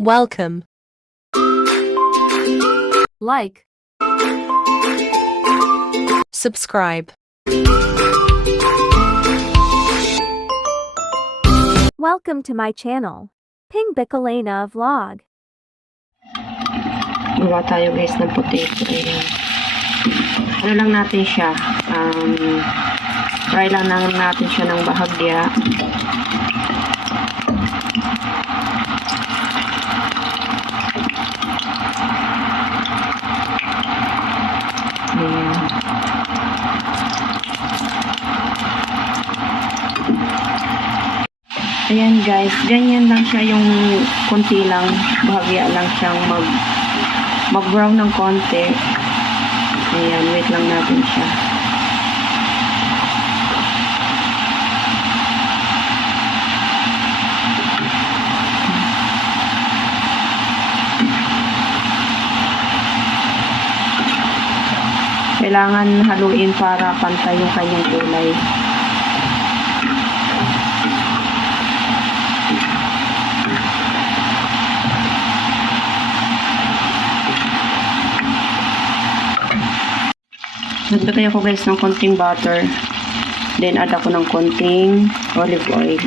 Welcome. Like, Subscribe. welcome to my channel, Ping BICOLANA Vlog. Gawa tayo guys ng potato. Ayan. Ano lang natin siya. Try lang natin siya ng bahagya. Ayan. Ayan guys, ganyan lang siya, yung konti lang, bahagya lang siyang mag-brown ng konti. Ayan, wait lang natin siya. Kailangan haluin para pantay yung kanyang kulay. Naglagay ako guys ng konting butter. Then add ako ng konting olive oil.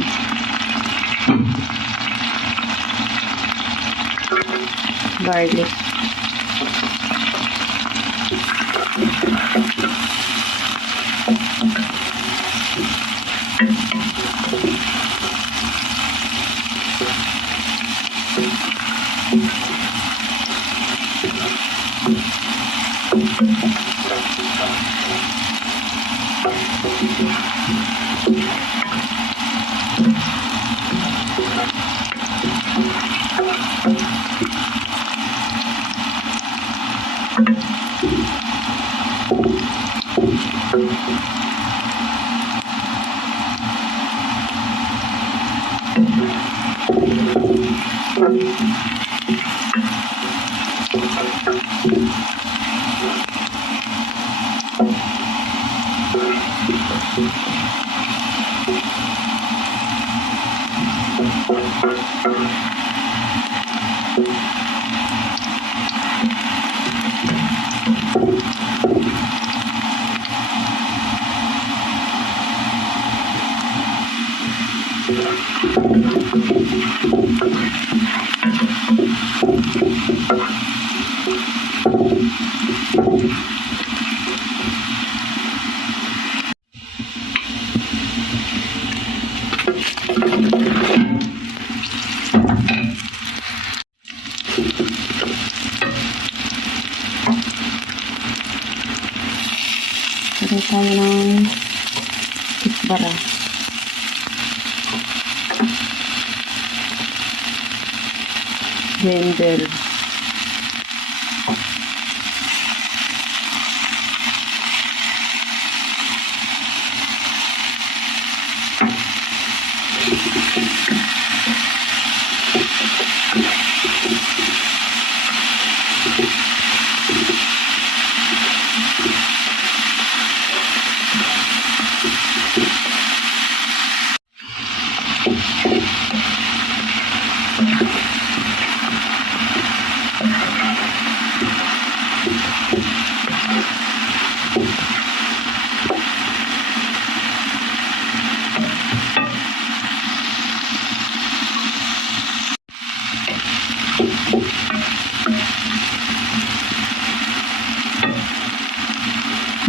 Garlic. Lagay tayo ng tikbara. Blender.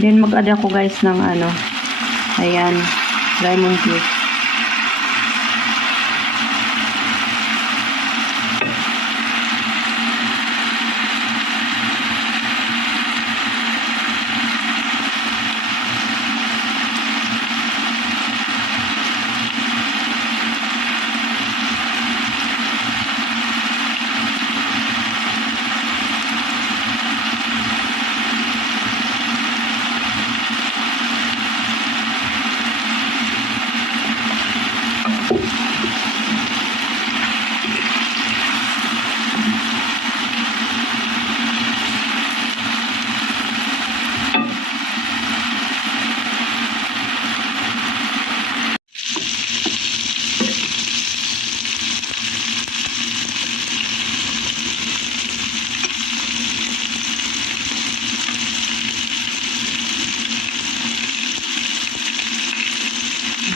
Then mag-add ako guys ng ayan, lemon juice.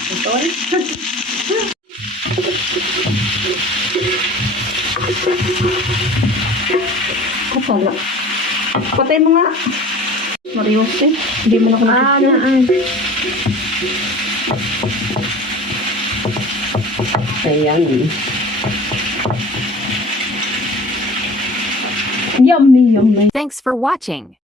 Sorry. Kapala. Patay mo nga. Marius eh. Hindi mo na ako nakikita. Ayan. Yummy, yummy. Thanks for watching.